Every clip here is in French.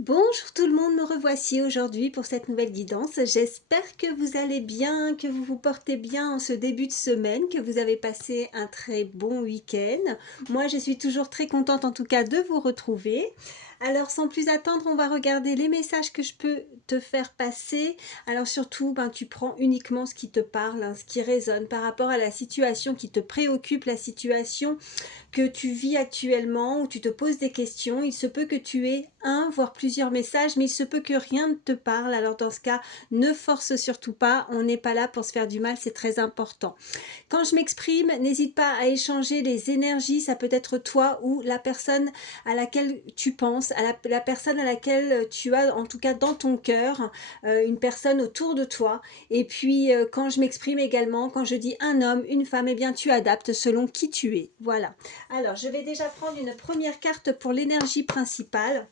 Bonjour tout le monde, me revoici aujourd'hui pour cette nouvelle guidance. J'espère que vous allez bien, que vous vous portez bien en ce début de semaine, que vous avez passé un très bon week-end. Moi, je suis toujours très contente en tout cas de vous retrouver. Alors, sans plus attendre, on va regarder les messages que je peux te faire passer. Alors surtout, tu prends uniquement ce qui te parle, hein, ce qui résonne par rapport à la situation qui te préoccupe, la situation que tu vis actuellement, où tu te poses des questions. Il se peut que tu aies un, voire plusieurs messages, mais il se peut que rien ne te parle. Alors dans ce cas, ne force surtout pas. On n'est pas là pour se faire du mal, c'est très important. Quand je m'exprime, n'hésite pas à échanger les énergies. Ça peut être toi ou la personne à laquelle tu penses, à la personne à laquelle tu as, en tout cas dans ton cœur, une personne autour de toi. Et puis, quand je m'exprime également, quand je dis un homme, une femme, eh bien, tu adaptes selon qui tu es. Voilà. Alors, je vais déjà prendre une première carte pour l'énergie principale.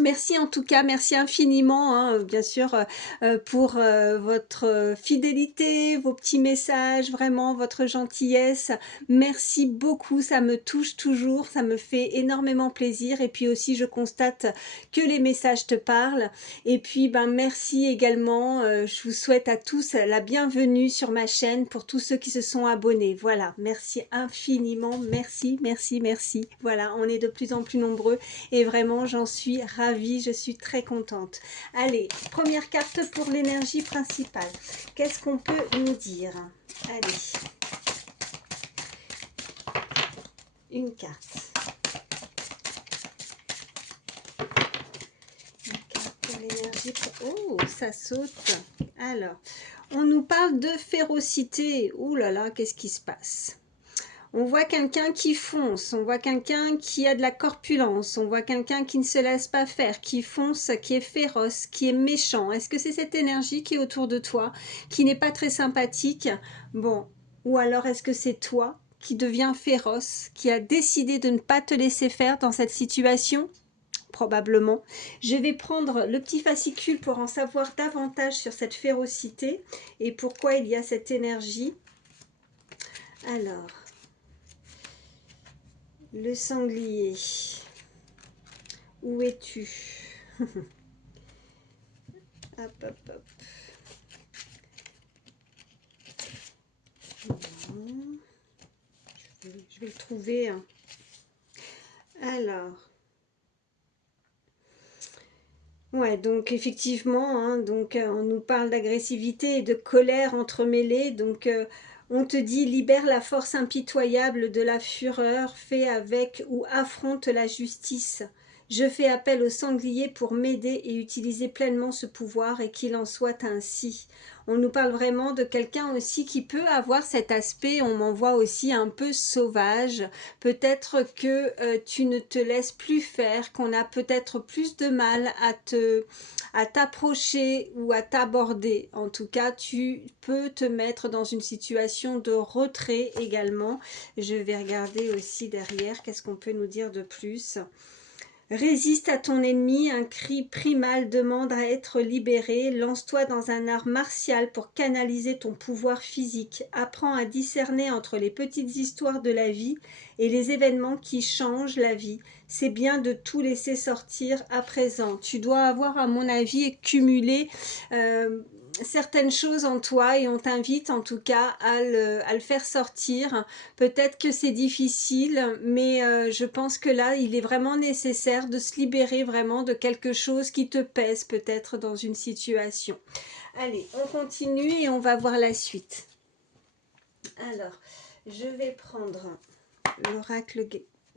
Merci en tout cas, merci infiniment, hein, bien sûr, pour votre fidélité, vos petits messages, vraiment votre gentillesse. Merci beaucoup, ça me touche toujours, ça me fait énormément plaisir. Et puis aussi, je constate que les messages te parlent. Et puis, merci également. Je vous souhaite à tous la bienvenue sur ma chaîne pour tous ceux qui se sont abonnés. Voilà, merci infiniment, merci, merci, merci. Voilà, on est de plus en plus nombreux. Et vraiment, j'en suis ravie, je suis très contente. Allez, première carte pour l'énergie principale. Qu'est-ce qu'on peut nous dire? Allez, une carte. Une carte pour l'énergie. Oh, ça saute. Alors, on nous parle de férocité. Ouh là là, qu'est-ce qui se passe? On voit quelqu'un qui fonce, on voit quelqu'un qui a de la corpulence, on voit quelqu'un qui ne se laisse pas faire, qui fonce, qui est féroce, qui est méchant. Est-ce que c'est cette énergie qui est autour de toi, qui n'est pas très sympathique? Bon, ou alors est-ce que c'est toi qui deviens féroce, qui a décidé de ne pas te laisser faire dans cette situation? Probablement. Je vais prendre le petit fascicule pour en savoir davantage sur cette férocité et pourquoi il y a cette énergie. Alors... Le sanglier, où es-tu? Hop, hop, hop. Non. Je vais le trouver. Alors. Ouais, donc effectivement, hein, donc on nous parle d'agressivité et de colère entremêlées. Donc on te dit libère la force impitoyable de la fureur, fais avec ou affronte la justice. Je fais appel au sanglier pour m'aider et utiliser pleinement ce pouvoir et qu'il en soit ainsi. On nous parle vraiment de quelqu'un aussi qui peut avoir cet aspect, on m'envoie aussi un peu sauvage. Peut-être que tu ne te laisses plus faire, qu'on a peut-être plus de mal à t'approcher ou à t'aborder. En tout cas, tu peux te mettre dans une situation de retrait également. Je vais regarder aussi derrière, qu'est-ce qu'on peut nous dire de plus? Résiste à ton ennemi, un cri primal demande à être libéré. Lance-toi dans un art martial pour canaliser ton pouvoir physique. Apprends à discerner entre les petites histoires de la vie et les événements qui changent la vie. C'est bien de tout laisser sortir à présent. Tu dois avoir, à mon avis, cumulé certaines choses en toi et on t'invite en tout cas à le faire sortir. Peut-être que c'est difficile, mais je pense que là, il est vraiment nécessaire de se libérer vraiment de quelque chose qui te pèse peut-être dans une situation. Allez, on continue et on va voir la suite. Alors, je vais prendre l'oracle...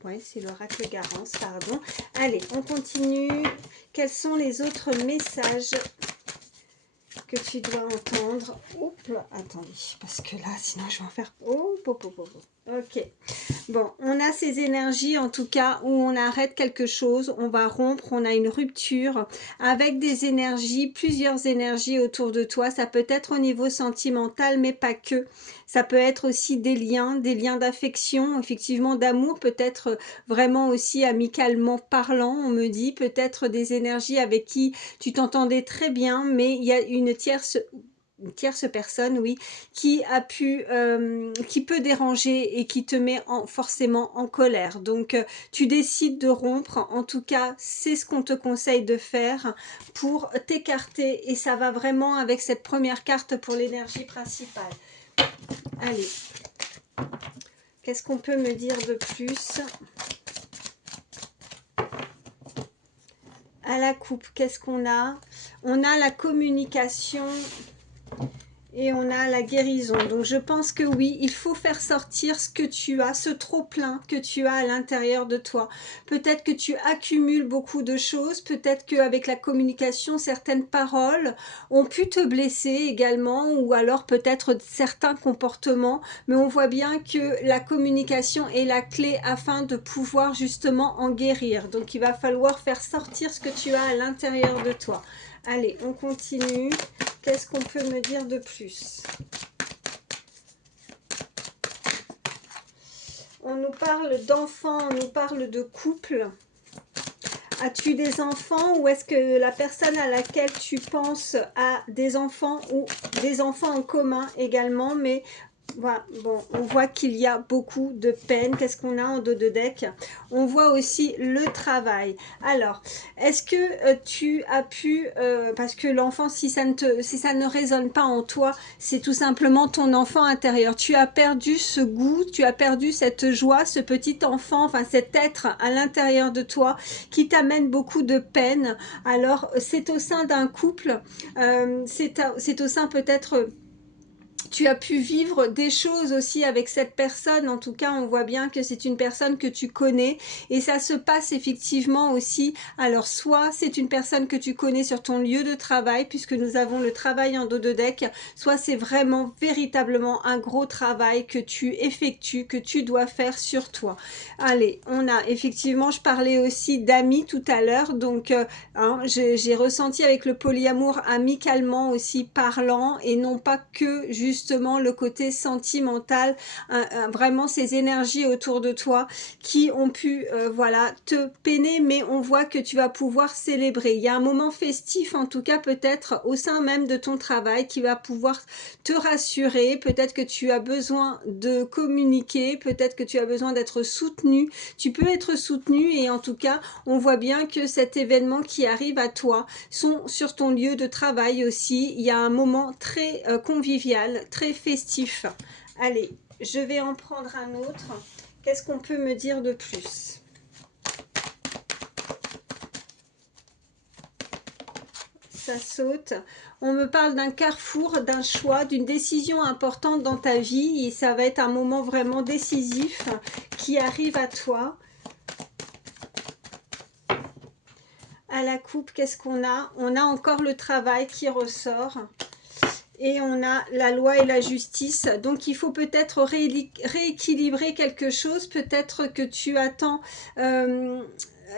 Ouais, c'est l'oracle Garance, pardon. Allez, on continue. Quels sont les autres messages que tu dois entendre? Oups, attendez, parce que là, sinon je vais en faire... Oh, ok. Bon, on a ces énergies en tout cas où on arrête quelque chose, on va rompre, on a une rupture avec des énergies, plusieurs énergies autour de toi. Ça peut être au niveau sentimental, mais pas que. Ça peut être aussi des liens d'affection, effectivement d'amour, peut-être vraiment aussi amicalement parlant, on me dit, peut-être des énergies avec qui tu t'entendais très bien, mais il y a une tierce une tierce personne, oui, qui a pu, qui peut déranger et qui te met forcément en colère. Donc, tu décides de rompre. En tout cas, c'est ce qu'on te conseille de faire pour t'écarter. Et ça va vraiment avec cette première carte pour l'énergie principale. Allez, qu'est-ce qu'on peut me dire de plus? À la coupe, qu'est-ce qu'on a? On a la communication et on a la guérison. Donc je pense que oui, il faut faire sortir ce que tu as, ce trop-plein que tu as à l'intérieur de toi. Peut-être que tu accumules beaucoup de choses, peut-être qu'avec la communication, certaines paroles ont pu te blesser également, ou alors peut-être certains comportements, mais on voit bien que la communication est la clé afin de pouvoir justement en guérir. Donc il va falloir faire sortir ce que tu as à l'intérieur de toi. Allez, on continue. Qu'est-ce qu'on peut me dire de plus? On nous parle d'enfants, on nous parle de couple. As-tu des enfants ou est-ce que la personne à laquelle tu penses a des enfants ou des enfants en commun également? Mais voilà, bon, on voit qu'il y a beaucoup de peine. Qu'est-ce qu'on a en dos de deck? On voit aussi le travail. Alors, est-ce que tu as pu, parce que l'enfant, si ça ne résonne pas en toi, c'est tout simplement ton enfant intérieur. Tu as perdu ce goût, tu as perdu cette joie, ce petit enfant, enfin cet être à l'intérieur de toi qui t'amène beaucoup de peine. Alors, c'est au sein d'un couple, c'est au sein peut-être tu as pu vivre des choses aussi avec cette personne. En tout cas, on voit bien que c'est une personne que tu connais et ça se passe effectivement aussi. Alors, soit c'est une personne que tu connais sur ton lieu de travail, puisque nous avons le travail en dos de deck, soit c'est vraiment véritablement un gros travail que tu effectues, que tu dois faire sur toi. Allez, on a effectivement, je parlais aussi d'amis tout à l'heure, donc hein, j'ai ressenti avec le polyamour amicalement aussi parlant et non pas que justement le côté sentimental, vraiment ces énergies autour de toi qui ont pu voilà te peiner, mais on voit que tu vas pouvoir célébrer. Il y a un moment festif en tout cas peut-être au sein même de ton travail qui va pouvoir te rassurer. Peut-être que tu as besoin de communiquer, peut-être que tu as besoin d'être soutenu. Tu peux être soutenu et en tout cas on voit bien que cet événement qui arrive à toi sont sur ton lieu de travail aussi. Il y a un moment très convivial, très festif. Allez, je vais en prendre un autre. Qu'est-ce qu'on peut me dire de plus? Ça saute. On me parle d'un carrefour, d'un choix, d'une décision importante dans ta vie et ça va être un moment vraiment décisif qui arrive à toi. À la coupe, qu'est-ce qu'on a? On a encore le travail qui ressort. Et on a la loi et la justice. Donc il faut peut-être rééquilibrer quelque chose. Peut-être que tu attends,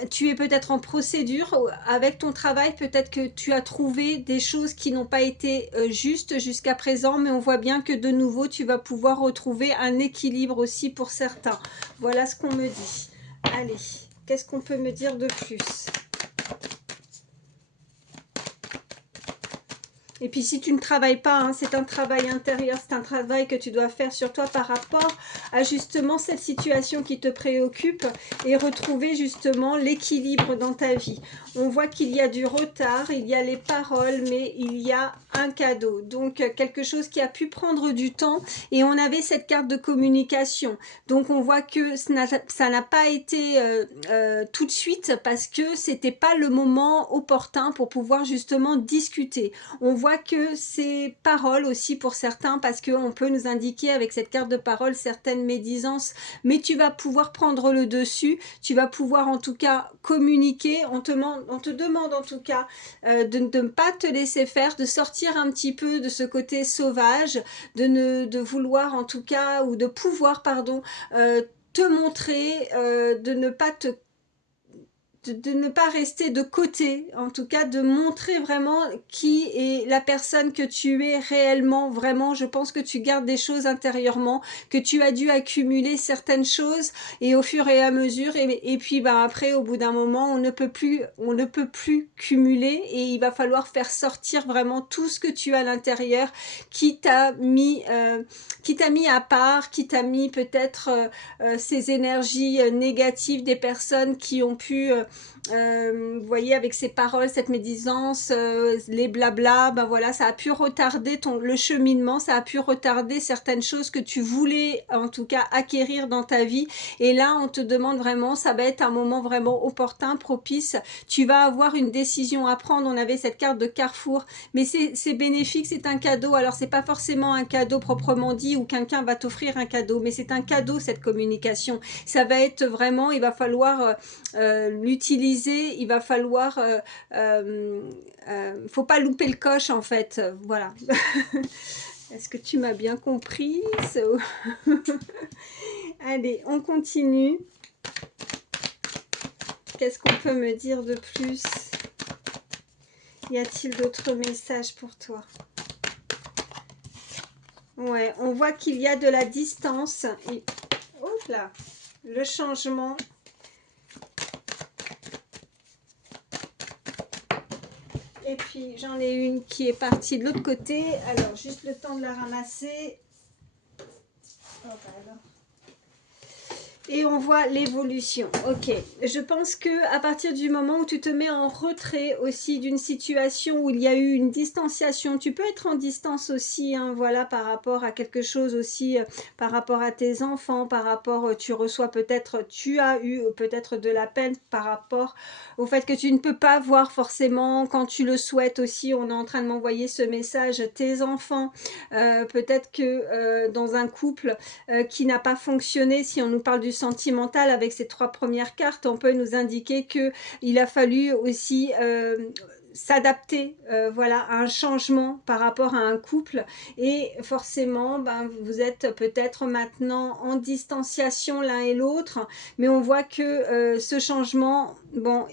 tu es peut-être en procédure avec ton travail. Peut-être que tu as trouvé des choses qui n'ont pas été justes jusqu'à présent. Mais on voit bien que de nouveau, tu vas pouvoir retrouver un équilibre aussi pour certains. Voilà ce qu'on me dit. Allez, qu'est-ce qu'on peut me dire de plus? Et puis si tu ne travailles pas, hein, c'est un travail intérieur, c'est un travail que tu dois faire sur toi par rapport à justement cette situation qui te préoccupe et retrouver justement l'équilibre dans ta vie. On voit qu'il y a du retard, il y a les paroles, mais il y a un cadeau. Donc quelque chose qui a pu prendre du temps et on avait cette carte de communication. Donc on voit que ça n'a pas été tout de suite parce que c'était pas le moment opportun pour pouvoir justement discuter. On voit que ces paroles aussi pour certains, parce qu'on peut nous indiquer avec cette carte de parole certaines médisances, mais tu vas pouvoir prendre le dessus, tu vas pouvoir en tout cas communiquer, on te demande en tout cas de ne pas te laisser faire, de sortir un petit peu de ce côté sauvage, de vouloir en tout cas, ou de pouvoir, pardon, te montrer, de ne pas de ne pas rester de côté, en tout cas de montrer vraiment qui est la personne que tu es réellement, vraiment. Je pense que tu gardes des choses intérieurement, que tu as dû accumuler certaines choses et au fur et à mesure, et puis ben après, au bout d'un moment, on ne peut plus cumuler et il va falloir faire sortir vraiment tout ce que tu as à l'intérieur qui t'a mis à part, qui t'a mis peut-être ces énergies négatives des personnes qui ont pu vous voyez, avec ces paroles, cette médisance, les blabla, ben voilà, ça a pu retarder le cheminement, ça a pu retarder certaines choses que tu voulais, en tout cas, acquérir dans ta vie. Et là, on te demande vraiment, ça va être un moment vraiment opportun, propice. Tu vas avoir une décision à prendre. On avait cette carte de Carrefour, mais c'est bénéfique, c'est un cadeau. Alors, c'est pas forcément un cadeau proprement dit où quelqu'un va t'offrir un cadeau, mais c'est un cadeau, cette communication. Ça va être vraiment, il va falloir l'utiliser, il va falloir faut pas louper le coche en fait, voilà. Est-ce que tu m'as bien compris? Allez, on continue. Qu'est-ce qu'on peut me dire de plus? Y a-t-il d'autres messages pour toi? Ouais, on voit qu'il y a de la distance et... oh là, le changement. Et puis j'en ai une qui est partie de l'autre côté. Alors juste le temps de la ramasser. Oh, bah et on voit l'évolution. Ok, je pense que à partir du moment où tu te mets en retrait aussi d'une situation où il y a eu une distanciation, tu peux être en distance aussi, hein, voilà, par rapport à quelque chose aussi, par rapport à tes enfants, par rapport, tu reçois peut-être, tu as eu peut-être de la peine par rapport au fait que tu ne peux pas voir forcément quand tu le souhaites aussi. On est en train de m'envoyer ce message, tes enfants, peut-être que dans un couple qui n'a pas fonctionné, si on nous parle du sentimental avec ces 3 premières cartes, on peut nous indiquer que il a fallu aussi s'adapter voilà, à un changement par rapport à un couple et forcément ben, vous êtes peut-être maintenant en distanciation l'un et l'autre, mais on voit que ce changement, bon,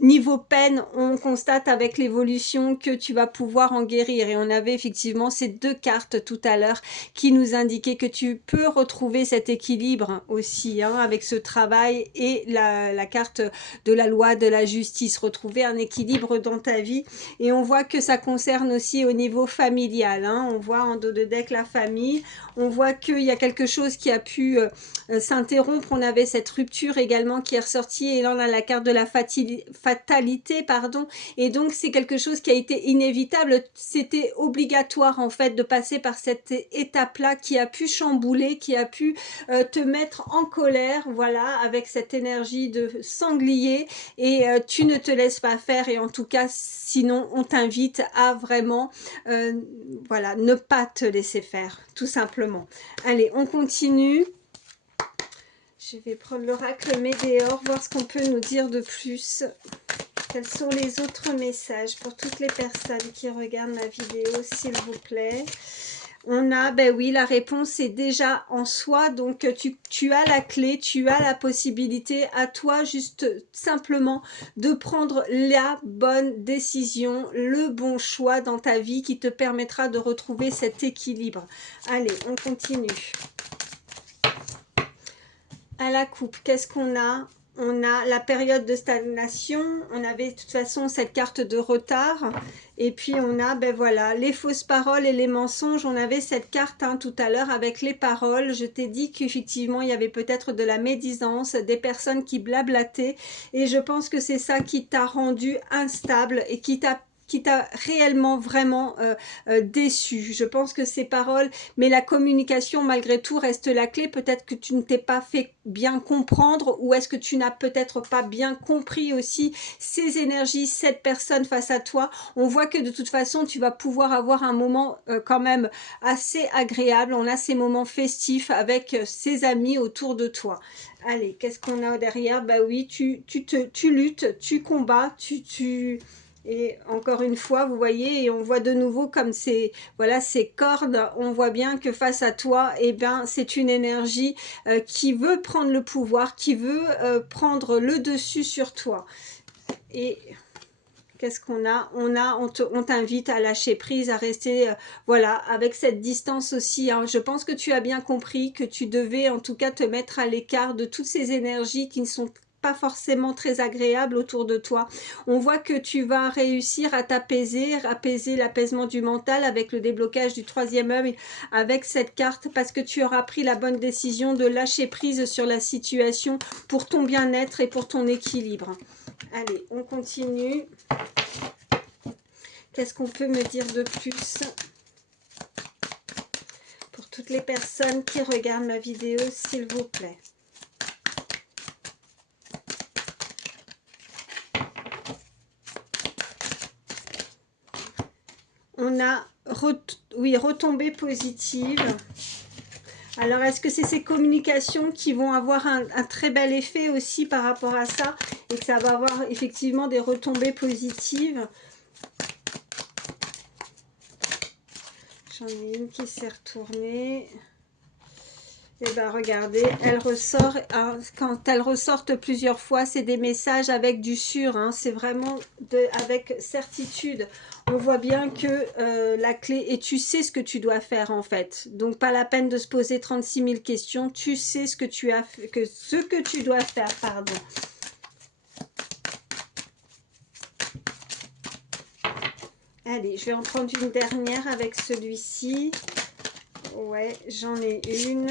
niveau peine, on constate avec l'évolution que tu vas pouvoir en guérir. Et on avait effectivement ces 2 cartes tout à l'heure qui nous indiquaient que tu peux retrouver cet équilibre aussi, hein, avec ce travail et la carte de la loi de la justice, retrouver un équilibre dans ta vie. Et on voit que ça concerne aussi au niveau familial, hein. On voit en dos de deck la famille, on voit qu'il y a quelque chose qui a pu s'interrompre. On avait cette rupture également qui est ressortie et là on a la carte de la fatalité, pardon, et donc c'est quelque chose qui a été inévitable, c'était obligatoire en fait de passer par cette étape-là qui a pu chambouler, qui a pu te mettre en colère, voilà, avec cette énergie de sanglier et tu ne te laisses pas faire et en tout cas sinon on t'invite à vraiment voilà, ne pas te laisser faire, tout simplement. Allez, on continue. Je vais prendre l'oracle Médéor, voir ce qu'on peut nous dire de plus. Quels sont les autres messages pour toutes les personnes qui regardent ma vidéo, s'il vous plaît? On a, ben oui, la réponse est déjà en soi, donc tu as la clé, tu as la possibilité, à toi juste simplement de prendre la bonne décision, le bon choix dans ta vie qui te permettra de retrouver cet équilibre. Allez, on continue. À la coupe, qu'est-ce qu'on a? On a la période de stagnation, on avait de toute façon cette carte de retard, et puis on a, ben voilà, les fausses paroles et les mensonges. On avait cette carte hein, tout à l'heure avec les paroles. Je t'ai dit qu'effectivement il y avait peut-être de la médisance, des personnes qui blablataient, et je pense que c'est ça qui t'a rendu instable et qui t'a réellement vraiment déçu. Je pense que ces paroles, mais la communication malgré tout reste la clé. Peut-être que tu ne t'es pas fait bien comprendre ou est-ce que tu n'as peut-être pas bien compris aussi ces énergies, cette personne face à toi. On voit que de toute façon tu vas pouvoir avoir un moment quand même assez agréable. On a ces moments festifs avec ses amis autour de toi. Allez, qu'est-ce qu'on a derrière? Bah oui, tu luttes, tu combats, tu Et encore une fois, vous voyez, et on voit de nouveau comme ces, voilà, ces cordes, on voit bien que face à toi, eh ben, c'est une énergie qui veut prendre le pouvoir, qui veut prendre le dessus sur toi. Et qu'est-ce qu'on a? On t'invite à lâcher prise, à rester, voilà, avec cette distance aussi, hein. Je pense que tu as bien compris que tu devais en tout cas te mettre à l'écart de toutes ces énergies qui ne sont pas forcément très agréables autour de toi. On voit que tu vas réussir à t'apaiser, apaiser l'apaisement du mental avec le déblocage du troisième œil, avec cette carte, parce que tu auras pris la bonne décision de lâcher prise sur la situation pour ton bien-être et pour ton équilibre. Allez, on continue. Qu'est-ce qu'on peut me dire de plus pour toutes les personnes qui regardent ma vidéo, s'il vous plaît? On a oui, retombée positive. Alors, est-ce que c'est ces communications qui vont avoir un très bel effet aussi par rapport à ça et que ça va avoir effectivement des retombées positives? J'en ai une qui s'est retournée. Et bien regardez, elle ressort, hein, quand elles ressortent plusieurs fois, c'est des messages avec du sûr, hein, c'est vraiment avec certitude. On voit bien que la clé, et tu sais ce que tu dois faire en fait. Donc pas la peine de se poser 36 000 questions, tu sais ce que tu as, ce que tu dois faire, pardon. Allez, je vais en prendre une dernière avec celui-ci. Ouais, j'en ai une.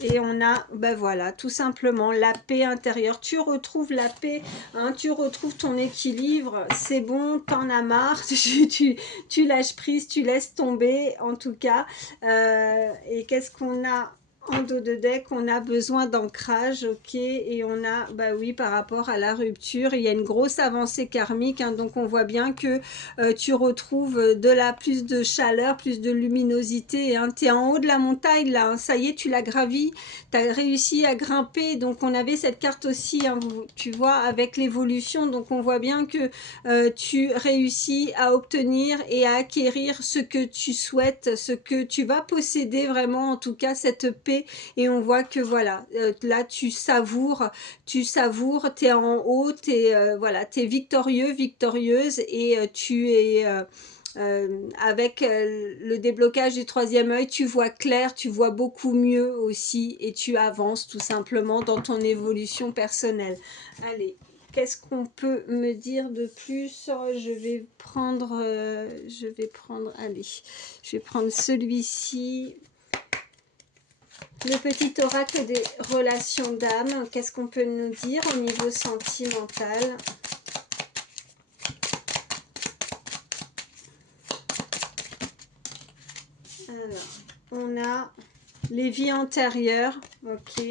Et on a, ben voilà, tout simplement la paix intérieure. Tu retrouves la paix, hein, tu retrouves ton équilibre. C'est bon, t'en as marre. Tu lâches prise, tu laisses tomber, en tout cas. Et qu'est-ce qu'on a en dos de deck? On a besoin d'ancrage, ok. Et on a, bah oui, par rapport à la rupture, il y a une grosse avancée karmique, hein, donc on voit bien que tu retrouves plus de chaleur, plus de luminosité, hein. Tu es en haut de la montagne là, hein. Ça y est, tu l'as gravi, tu as réussi à grimper. Donc on avait cette carte aussi, hein, tu vois, avec l'évolution. Donc on voit bien que tu réussis à obtenir et à acquérir ce que tu souhaites, ce que tu vas posséder vraiment, en tout cas cette paix. Et on voit que voilà, là tu savoures, tu es en haut, voilà, t'es victorieux, victorieuse, et tu es avec le déblocage du troisième œil, tu vois clair, tu vois beaucoup mieux aussi, et tu avances tout simplement dans ton évolution personnelle. Allez, qu'est-ce qu'on peut me dire de plus? Je vais prendre, allez, je vais prendre celui-ci. Le petit oracle des relations d'âme, qu'est-ce qu'on peut nous dire au niveau sentimental? Alors, on a les vies antérieures, ok.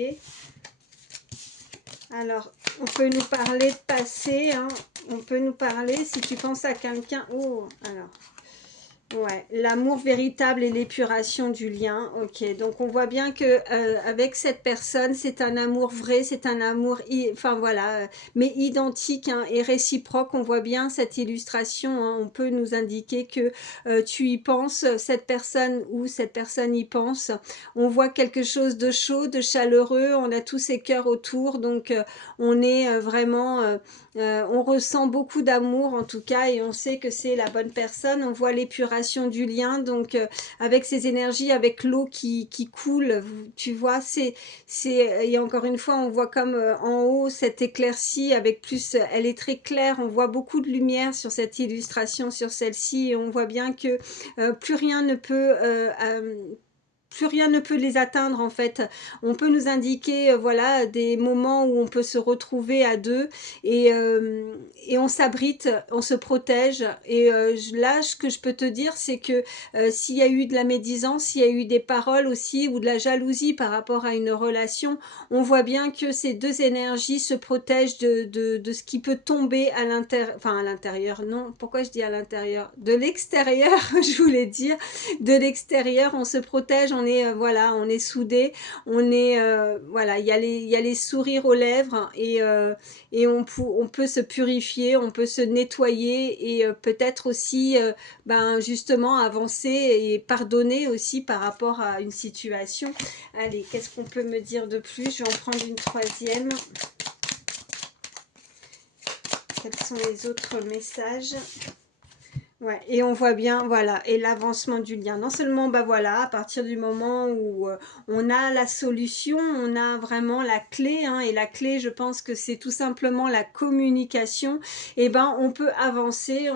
Alors, on peut nous parler de passé, hein. On peut nous parler, si tu penses à quelqu'un, oh, alors... Ouais, l'amour véritable et l'épuration du lien. Ok, donc on voit bien que avec cette personne, c'est un amour vrai, c'est un amour, enfin voilà, mais identique, hein, et réciproque. On voit bien cette illustration, hein. On peut nous indiquer que tu y penses, cette personne ou cette personne y pense. On voit quelque chose de chaud, de chaleureux. On a tous ces cœurs autour, donc on est vraiment on ressent beaucoup d'amour en tout cas, et on sait que c'est la bonne personne. On voit l'épuration du lien, donc avec ces énergies, avec l'eau qui coule, tu vois, et encore une fois, on voit comme en haut cette éclaircie avec plus, elle est très claire, on voit beaucoup de lumière sur cette illustration, sur celle-ci, et on voit bien que plus rien ne peut les atteindre en fait. On peut nous indiquer voilà, des moments où on peut se retrouver à deux, et on s'abrite, on se protège. Et là, ce que je peux te dire, c'est que s'il y a eu de la médisance, s'il y a eu des paroles aussi, ou de la jalousie par rapport à une relation, on voit bien que ces deux énergies se protègent de ce qui peut tomber à l'intérieur, enfin à l'intérieur, non, pourquoi je dis à l'intérieur? De l'extérieur, je voulais dire, de l'extérieur, on se protège, on on est, voilà, on est soudés, on est, voilà, il y a les sourires aux lèvres et on peut se purifier, on peut se nettoyer et peut-être aussi, ben, justement avancer et pardonner aussi par rapport à une situation. Allez, qu'est-ce qu'on peut me dire de plus? Je vais en prendre une troisième. Quels sont les autres messages? Ouais, et on voit bien, voilà, et l'avancement du lien. Non seulement, bah voilà, à partir du moment où on a la solution, on a vraiment la clé, hein, et la clé, je pense que c'est tout simplement la communication, et ben on peut avancer,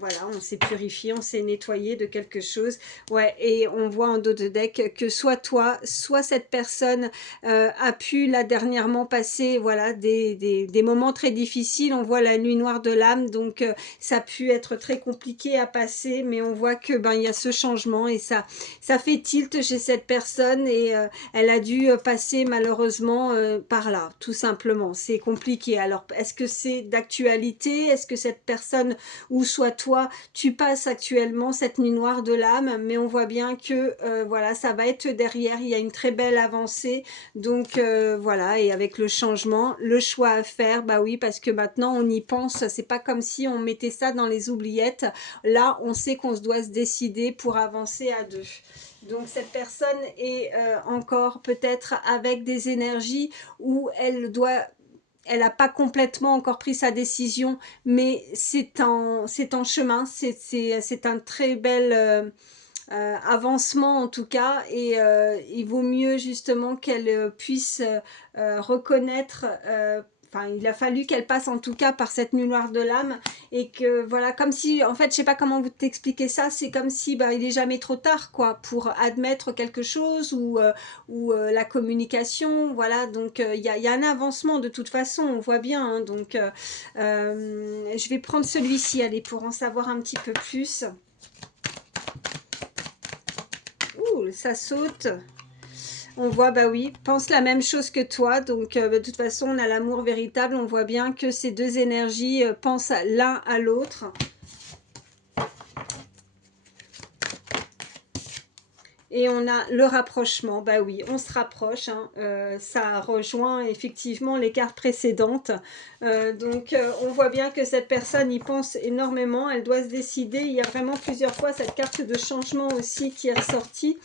voilà, on s'est purifié, on s'est nettoyé de quelque chose, ouais, et on voit en dos de deck que soit toi, soit cette personne a pu là dernièrement passer, voilà, des moments très difficiles, on voit la nuit noire de l'âme, donc ça a pu être très compliqué à passer, mais on voit que ben il y a ce changement et ça fait tilt chez cette personne et elle a dû passer malheureusement par là, tout simplement. C'est compliqué. Alors, est-ce que c'est d'actualité? Est-ce que cette personne ou soit toi, tu passes actuellement cette nuit noire de l'âme? Mais on voit bien que voilà, ça va être derrière. Il y a une très belle avancée. Donc voilà, et avec le changement, le choix à faire, bah oui, parce que maintenant on y pense. C'est pas comme si on mettait ça dans les oubliettes. Là, on sait qu'on doit se décider pour avancer à deux. Donc cette personne est encore peut-être avec des énergies où elle n'a pas complètement encore pris sa décision, mais c'est en chemin, c'est un très bel avancement en tout cas, et il vaut mieux justement qu'elle puisse reconnaître, enfin il a fallu qu'elle passe en tout cas par cette nuit noire de l'âme, et que voilà, comme si, en fait je sais pas comment vous t'expliquer ça, c'est comme si bah, il est jamais trop tard quoi pour admettre quelque chose ou la communication, voilà, donc y a un avancement de toute façon, on voit bien, hein, donc je vais prendre celui-ci, allez, pour en savoir un petit peu plus. Ouh, ça saute. On voit, bah oui, pense la même chose que toi. Donc, de toute façon, on a l'amour véritable. On voit bien que ces deux énergies pensent l'un à l'autre. Et on a le rapprochement, bah oui, on se rapproche, hein. Ça rejoint effectivement les cartes précédentes. Donc on voit bien que cette personne y pense énormément, elle doit se décider. Il y a vraiment plusieurs fois cette carte de changement aussi qui est ressortie.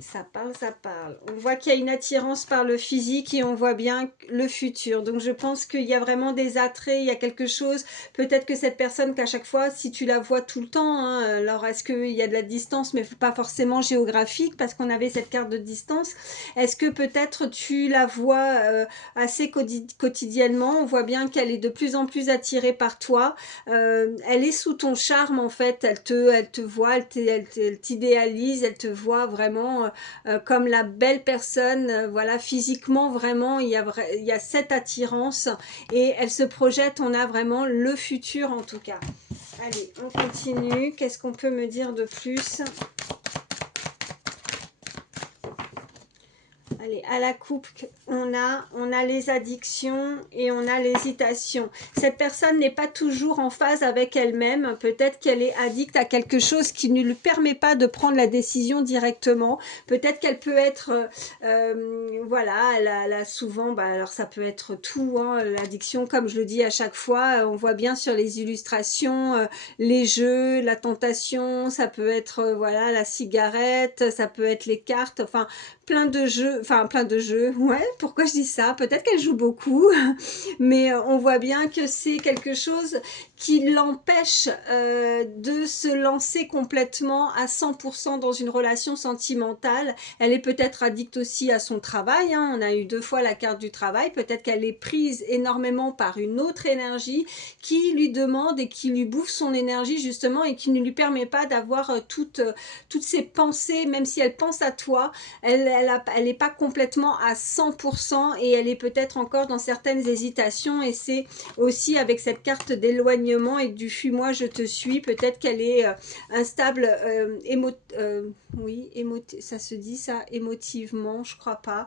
Ça parle, ça parle. On voit qu'il y a une attirance par le physique et on voit bien le futur. Donc je pense qu'il y a vraiment des attraits, il y a quelque chose. Peut-être que cette personne qu'à chaque fois, si tu la vois tout le temps, hein, alors est-ce qu'il y a de la distance, mais pas forcément géographique, parce qu'on avait cette carte de distance. Est-ce que peut-être tu la vois assez quotidiennement? On voit bien qu'elle est de plus en plus attirée par toi. Elle est sous ton charme en fait. Elle te voit, elle t'idéalise, elle te voit vraiment comme la belle personne, voilà, physiquement vraiment il y a cette attirance et elle se projette, on a vraiment le futur en tout cas. Allez, on continue, qu'est-ce qu'on peut me dire de plus? Allez, à la coupe, on a les addictions et on a l'hésitation. Cette personne n'est pas toujours en phase avec elle-même. Peut-être qu'elle est addicte à quelque chose qui ne lui permet pas de prendre la décision directement. Peut-être qu'elle peut être, voilà, elle a souvent, bah, alors ça peut être tout, hein, l'addiction, comme je le dis à chaque fois. On voit bien sur les illustrations, les jeux, la tentation, ça peut être, voilà, la cigarette, ça peut être les cartes, enfin, plein de jeux, ouais, pourquoi je dis ça? Peut-être qu'elle joue beaucoup, mais on voit bien que c'est quelque chose qui l'empêche de se lancer complètement à 100% dans une relation sentimentale. Elle est peut-être addicte aussi à son travail, hein. On a eu 2 fois la carte du travail, peut-être qu'elle est prise énormément par une autre énergie qui lui demande et qui lui bouffe son énergie justement et qui ne lui permet pas d'avoir toutes ses pensées, même si elle pense à toi, elle n'est pas complètement à 100% et elle est peut-être encore dans certaines hésitations, et c'est aussi avec cette carte d'éloignement et du fuis-moi je te suis, peut-être qu'elle est instable, oui, ça se dit ça, émotivement, je crois pas.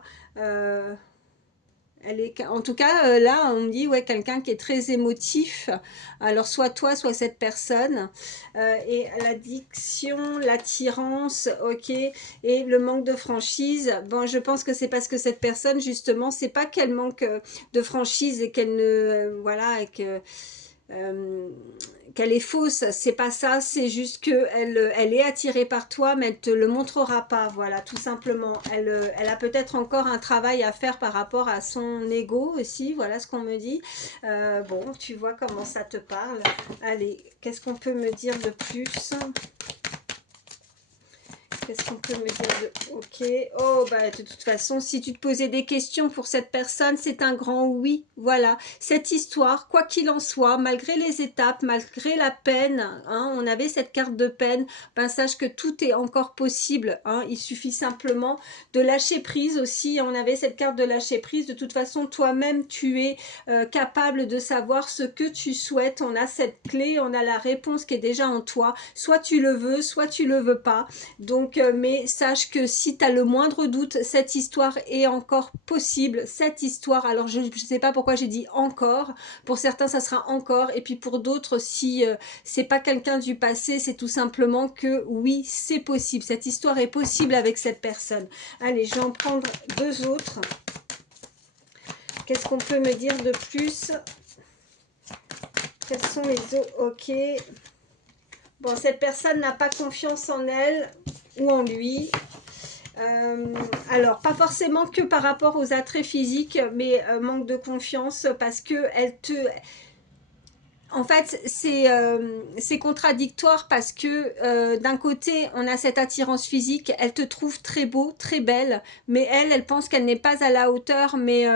Elle est, en tout cas, là, on me dit, ouais, quelqu'un qui est très émotif. Alors, soit toi, soit cette personne. Et l'addiction, l'attirance, ok. Et le manque de franchise. Bon, je pense que c'est parce que cette personne, justement, c'est pas qu'elle manque de franchise et qu'elle ne, voilà, et que euh, qu'elle est fausse, c'est pas ça, c'est juste que elle est attirée par toi, mais elle te le montrera pas, voilà, tout simplement. Elle a peut-être encore un travail à faire par rapport à son ego aussi, voilà ce qu'on me dit. Bon, tu vois comment ça te parle. Allez, qu'est-ce qu'on peut me dire de plus? Qu'est-ce qu'on peut me dire de... Ok. Oh, bah, de toute façon, si tu te posais des questions pour cette personne, c'est un grand oui. Voilà. Cette histoire, quoi qu'il en soit, malgré les étapes, malgré la peine, hein, on avait cette carte de peine, ben, sache que tout est encore possible. Hein, il suffit simplement de lâcher prise aussi. On avait cette carte de lâcher prise. De toute façon, toi-même, tu es capable de savoir ce que tu souhaites. On a cette clé, on a la réponse qui est déjà en toi. Soit tu le veux, soit tu le veux pas. Donc, mais sache que si tu as le moindre doute, cette histoire est encore possible. Cette histoire, alors je ne sais pas pourquoi j'ai dit encore. Pour certains, ça sera encore. Et puis pour d'autres, si c'est pas quelqu'un du passé, c'est tout simplement que oui, c'est possible. Cette histoire est possible avec cette personne. Allez, je vais en prendre deux autres. Qu'est-ce qu'on peut me dire de plus? Quels sont les autres? Ok. Bon, cette personne n'a pas confiance en elle ou en lui. Alors, pas forcément que par rapport aux attraits physiques, mais manque de confiance parce que elle te... En fait, c'est contradictoire parce que d'un côté, on a cette attirance physique, elle te trouve très beau, très belle, mais elle pense qu'elle n'est pas à la hauteur, mais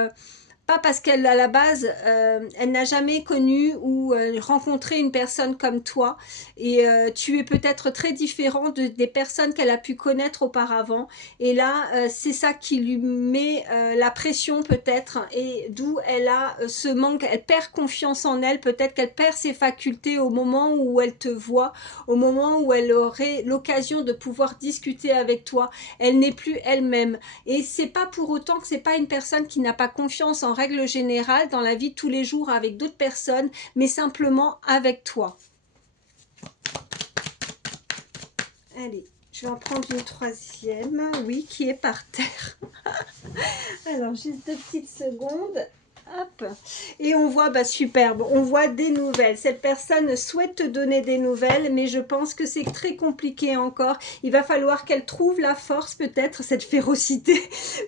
pas parce qu'elle, à la base, elle n'a jamais connu ou rencontré une personne comme toi. Et tu es peut-être très différent des personnes qu'elle a pu connaître auparavant. Et là, c'est ça qui lui met la pression peut-être. Et d'où elle a ce manque, elle perd confiance en elle. Peut-être qu'elle perd ses facultés au moment où elle te voit, au moment où elle aurait l'occasion de pouvoir discuter avec toi. Elle n'est plus elle-même. Et c'est pas pour autant que c'est pas une personne qui n'a pas confiance en règle générale dans la vie de tous les jours avec d'autres personnes, mais simplement avec toi. Allez, je vais en prendre une troisième, oui, qui est par terre. Alors, juste 2 petites secondes. Hop. Et on voit, bah superbe, on voit des nouvelles. Cette personne souhaite te donner des nouvelles, mais je pense que c'est très compliqué encore. Il va falloir qu'elle trouve la force, peut-être, cette férocité,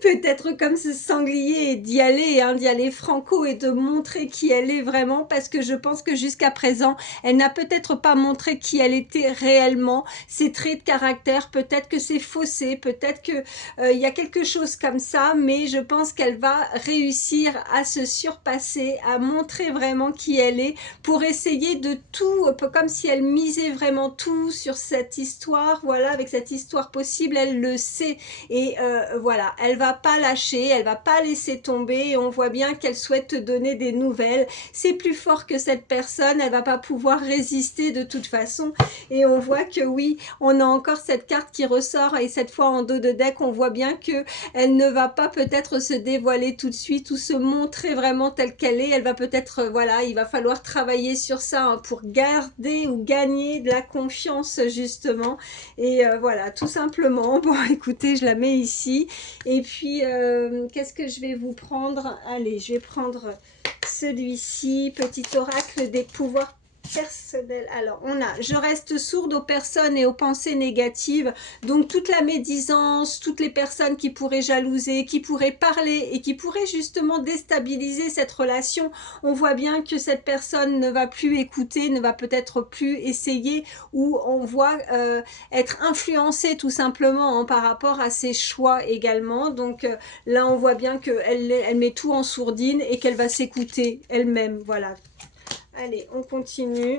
peut-être comme ce sanglier, et d'y aller, hein, d'y aller franco et de montrer qui elle est vraiment, parce que je pense que jusqu'à présent, elle n'a peut-être pas montré qui elle était réellement, ses traits de caractère, peut-être que c'est faussé, peut-être que il y a quelque chose comme ça, mais je pense qu'elle va réussir à se surpasser, à montrer vraiment qui elle est, pour essayer de tout, comme si elle misait vraiment tout sur cette histoire, voilà, avec cette histoire possible, elle le sait, et voilà, elle va pas lâcher, elle va pas laisser tomber, et on voit bien qu'elle souhaite te donner des nouvelles, c'est plus fort que cette personne, elle va pas pouvoir résister de toute façon, et on voit que oui, on a encore cette carte qui ressort, et cette fois en dos de deck, on voit bien que elle ne va pas peut-être se dévoiler tout de suite, ou se montrer vraiment telle qu'elle est, elle va peut-être, voilà, il va falloir travailler sur ça, hein, pour garder ou gagner de la confiance justement, et voilà, tout simplement. Bon, écoutez, je la mets ici, et puis qu'est-ce que je vais vous prendre? Allez, je vais prendre celui-ci, petit oracle des pouvoirs personnel. Alors, on a, je reste sourde aux personnes et aux pensées négatives. Donc, toute la médisance, toutes les personnes qui pourraient jalouser, qui pourraient parler et qui pourraient justement déstabiliser cette relation. On voit bien que cette personne ne va plus écouter, ne va peut-être plus essayer, ou on voit être influencée tout simplement, hein, par rapport à ses choix également. Donc, là, on voit bien qu'elle met tout en sourdine et qu'elle va s'écouter elle-même. Voilà. Allez, on continue.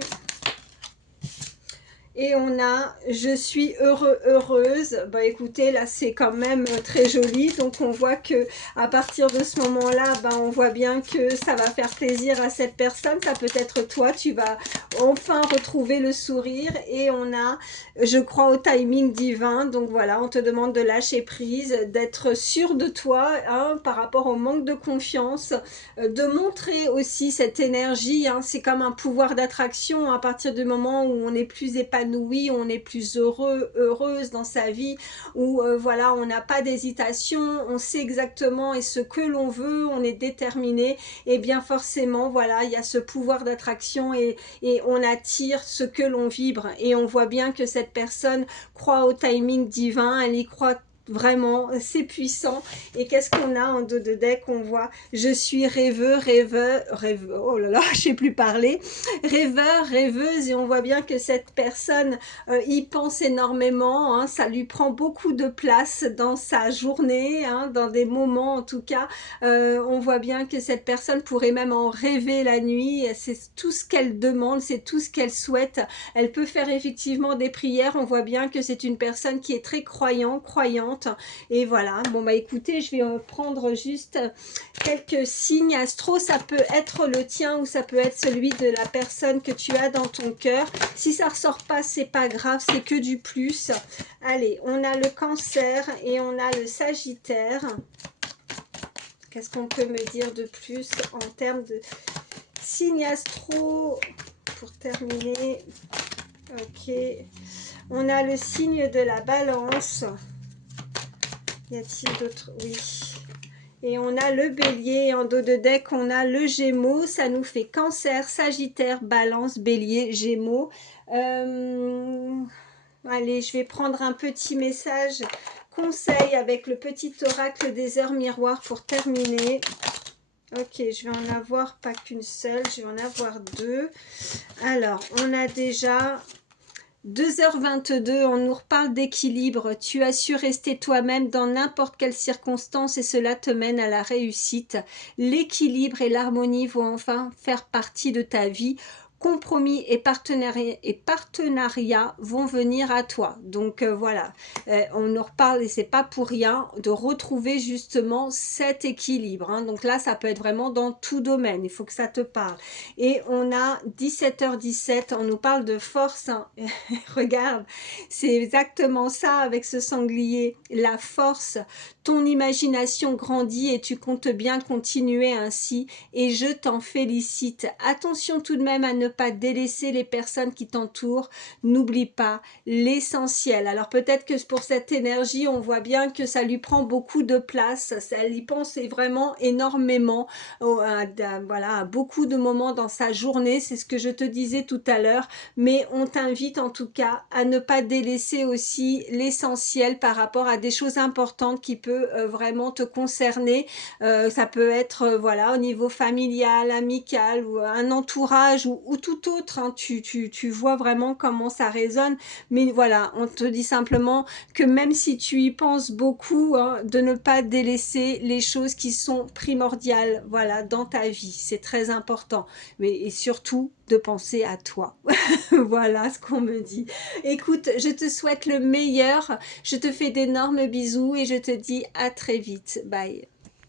Et on a je suis heureux, heureuse. Bah écoutez, là c'est quand même très joli. Donc on voit que à partir de ce moment-là, bah, on voit bien que ça va faire plaisir à cette personne. Ça peut être toi, tu vas enfin retrouver le sourire. Et on a je crois au timing divin. Donc voilà, on te demande de lâcher prise, d'être sûr de toi, hein, par rapport au manque de confiance, de montrer aussi cette énergie, hein. C'est comme un pouvoir d'attraction à partir du moment où on est plus épanoui, on est plus heureux, heureuse dans sa vie, où voilà, on n'a pas d'hésitation, on sait exactement et ce que l'on veut, on est déterminé, et bien forcément, voilà, il y a ce pouvoir d'attraction et on attire ce que l'on vibre. Et on voit bien que cette personne croit au timing divin, elle y croit vraiment, c'est puissant. Et qu'est-ce qu'on a en dos de deck? On voit je suis rêveur, rêveur, oh là là, je sais plus parler, rêveur, rêveuse. Et on voit bien que cette personne y pense énormément, hein, ça lui prend beaucoup de place dans sa journée, hein, dans des moments en tout cas. On voit bien que cette personne pourrait même en rêver la nuit. C'est tout ce qu'elle demande, c'est tout ce qu'elle souhaite. Elle peut faire effectivement des prières. On voit bien que c'est une personne qui est très croyante. Et voilà, bon bah écoutez, je vais prendre juste quelques signes astro. Ça peut être le tien ou ça peut être celui de la personne que tu as dans ton cœur. Si ça ressort pas, c'est pas grave, c'est que du plus. Allez, on a le cancer et on a le sagittaire. Qu'est-ce qu'on peut me dire de plus en termes de signes astro pour terminer? Ok. On a le signe de la balance. Y a-t-il d'autres? Oui. Et on a le bélier. En dos de deck, on a le gémeaux. Ça nous fait cancer, sagittaire, balance, bélier, gémeaux. Allez, je vais prendre un petit message conseil avec le petit oracle des heures miroirs pour terminer. Ok, je vais en avoir pas qu'une seule, je vais en avoir deux. Alors, on a déjà 2h22, on nous reparle d'équilibre. Tu as su rester toi-même dans n'importe quelle circonstance et cela te mène à la réussite. L'équilibre et l'harmonie vont enfin faire partie de ta vie. Compromis et partenariat vont venir à toi. Donc voilà, on nous reparle et c'est pas pour rien de retrouver justement cet équilibre, hein. Donc là, ça peut être vraiment dans tout domaine. Il faut que ça te parle. Et on a 17h17, on nous parle de force, hein. Regarde, c'est exactement ça avec ce sanglier, la force. Ton imagination grandit et tu comptes bien continuer ainsi et je t'en félicite. Attention tout de même à ne pas délaisser les personnes qui t'entourent. N'oublie pas l'essentiel. Alors peut-être que pour cette énergie, on voit bien que ça lui prend beaucoup de place. Elle y pense vraiment énormément, voilà, à beaucoup de moments dans sa journée. C'est ce que je te disais tout à l'heure. Mais on t'invite en tout cas à ne pas délaisser aussi l'essentiel par rapport à des choses importantes qui peuvent vraiment te concerner. Ça peut être voilà, au niveau familial, amical ou un entourage ou tout autre, hein. Tu vois vraiment comment ça résonne. Mais voilà, on te dit simplement que même si tu y penses beaucoup, hein, de ne pas délaisser les choses qui sont primordiales, voilà, dans ta vie. C'est très important. Mais et surtout de penser à toi. Voilà ce qu'on me dit. Écoute, je te souhaite le meilleur. Je te fais d'énormes bisous et je te dis à très vite. Bye.